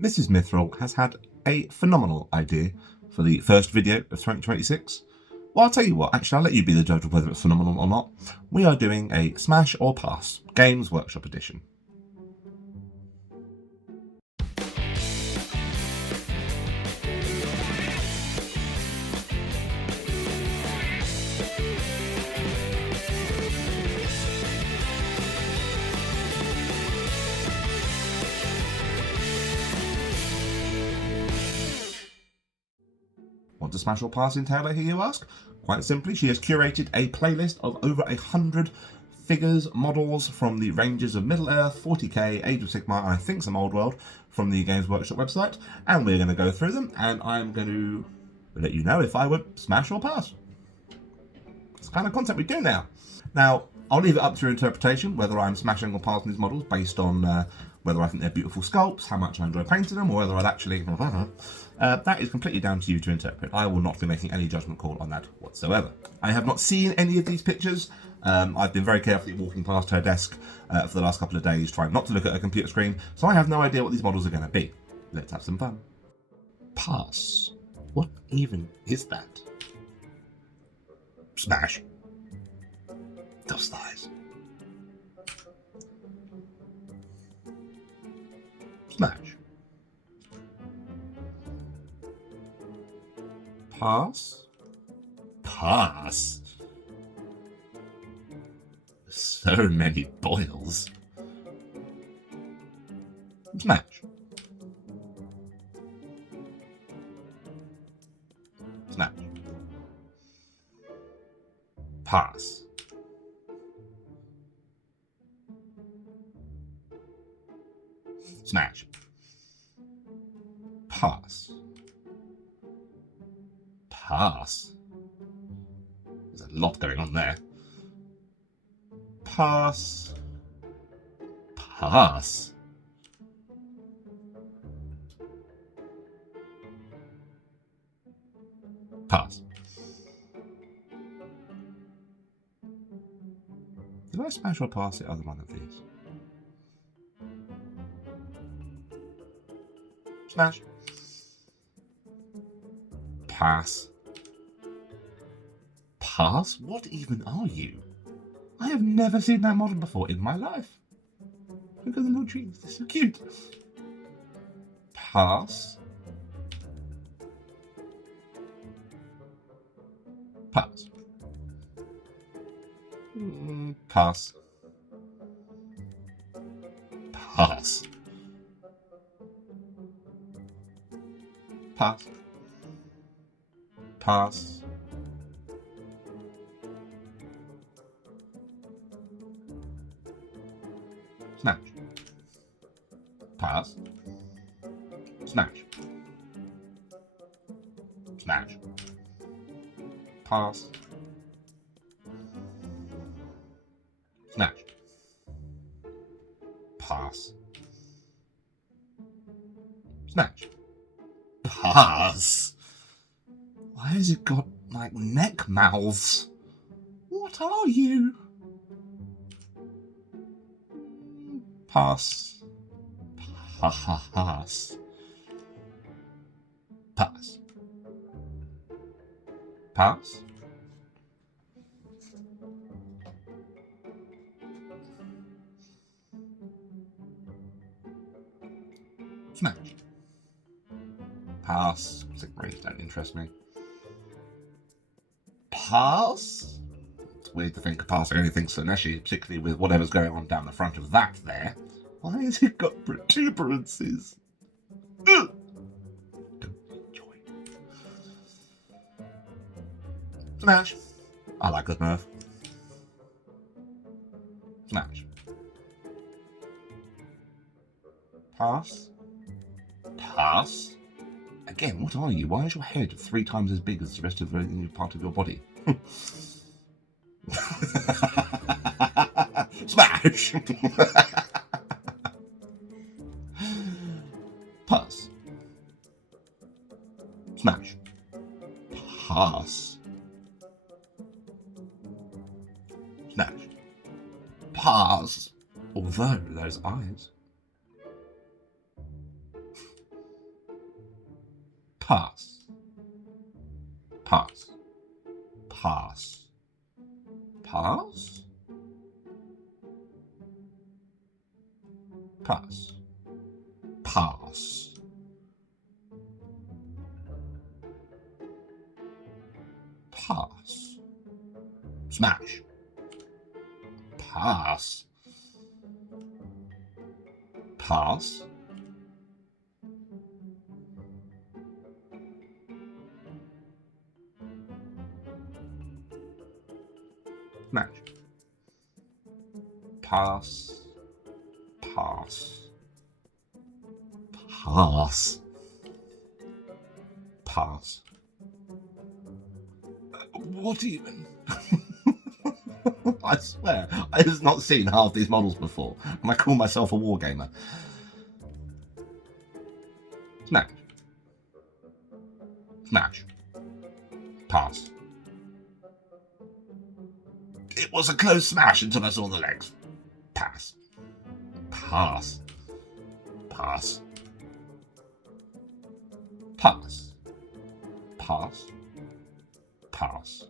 Mrs. Mithril has had a phenomenal idea for the first video of 2026. Well, I'll tell you what, actually, I'll let you be the judge of whether it's phenomenal or not. We are doing a Smash or Pass Games Workshop edition. What does Smash or Pass entail, I hear you ask? Quite simply, she has curated a playlist of over 100 figures, models from the ranges of Middle-earth, 40k, Age of Sigmar, and I think some Old World from the Games Workshop website, and we're going to go through them, and I'm going to let you know if I would Smash or Pass. It's the kind of content we do now. Now, I'll leave it up to your interpretation, whether I'm smashing or passing these models based on whether I think they're beautiful sculpts, how much I enjoy painting them, or whether I'd actually... that is completely down to you to interpret. I will not be making any judgment call on that whatsoever. I have not seen any of these pictures. I've been very carefully walking past her desk for the last couple of days, trying not to look at her computer screen, so I have no idea what these models are going to be. Let's have some fun. Pass. What even is that? Smash. Dust thighs. Smash. Pass? Pass? So many boils. Smash. Smash. Pass. Smash. Pass. Pass. There's a lot going on there. Pass. Pass. Pass. Did I smash or pass the other one of these? Smash. Pass. Pass? What even are you? I have never seen that model before in my life. Look at the little trees, they're so cute. Pass. Pass. Pass. Pass. Pass. Pass. Smash. Pass. Smash. Smash. Pass. Smash. Pass. Smash. Pass. Why has it got, like, neck mouths? What are you? Pass. Pass. Pass. Pass. Smash. Pass. Sigmaries don't interest me. Pass? It's weird to think of passing anything so neshy, particularly with whatever's going on down the front of that there. Why has it got protuberances? Ugh. Don't enjoy it. Smash. I like the nerve. Smash. Pass. Pass. Again, what are you? Why is your head 3 times as big as the rest of the part of your body? Smash! Pass. Smash. Pass. Smash. Pass. Although those eyes. Pass. Pass. Pass. Pass. Pass. Pass. Pass. Smash. Pass. Pass. Smash. Pass. Pass. Pass. Pass. What even? I swear, I have not seen half these models before, and I call myself a wargamer. Smash. Smash. Pass. It was a close smash until I saw the legs. Pass. Pass. Pass. Pass. Pass. Pass.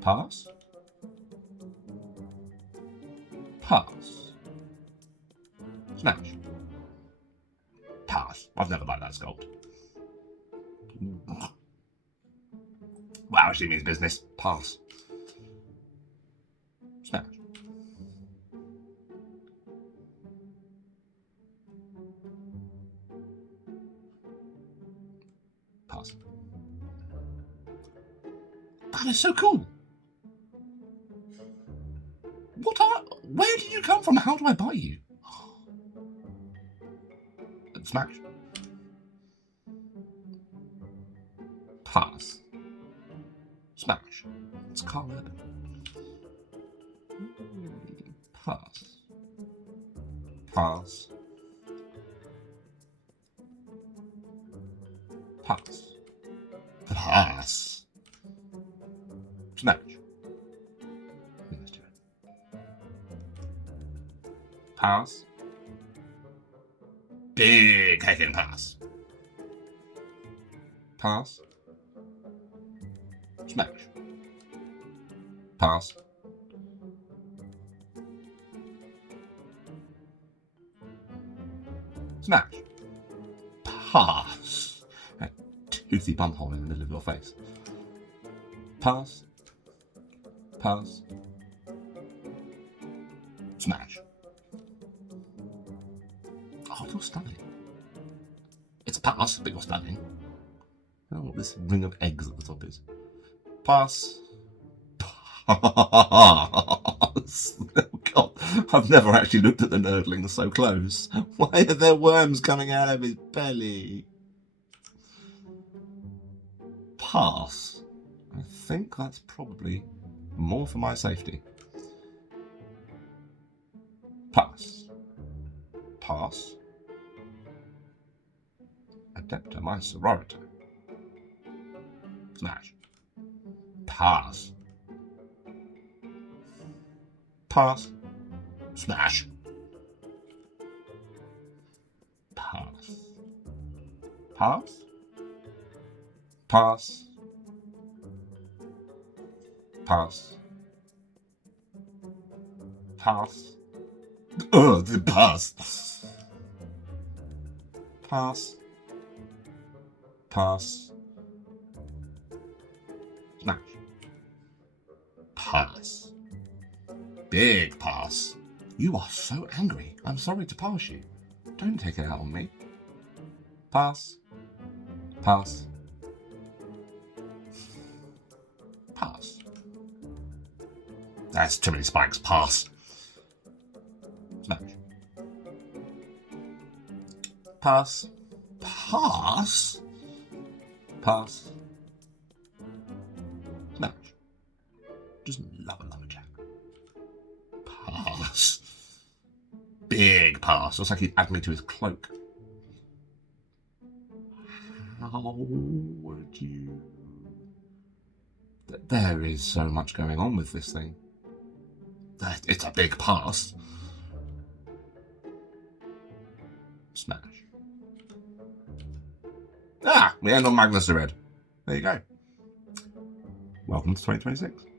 Pass. Pass. Smash. Pass. I've never liked that sculpt. Wow, she means business. Pass. Smash. Pass. That is so cool. Where did you come from? How do I buy you? Smash. Pass. Smash. It's Carl Urban. Pass. Pass. Pass. Pass. Smash. Let's do it. Pass. Big heckin' pass. Pass. Smash. Pass. Smash. Pass. That toothy bumhole in the middle of your face. Pass. Pass. Smash. Oh, you're stunning. It's a pass, but you're stunning. I don't know what this ring of eggs at the top is. Pass. Pass. Oh, God. I've never actually looked at the nerdling so close. Why are there worms coming out of his belly? Pass. I think that's probably more for my safety. Pass. Pass. Adepta my sorority. Smash. Pass. Pass. Smash. Pass. Pass. Pass. Pass. Pass. The pass. Pass. Pass. Smash. Pass. Big pass. You are so angry. I'm sorry to pass you. Don't take it out on me. Pass. Pass. Pass. That's too many spikes. Pass. Smash. Pass. Pass. Pass. Smash. Just love a lumberjack. Pass. Big pass. Looks like he'd add me to his cloak. How would you... There is so much going on with this thing. It's a big pass. Smash. We end on Magnus the Red. There you go. Welcome to 2026.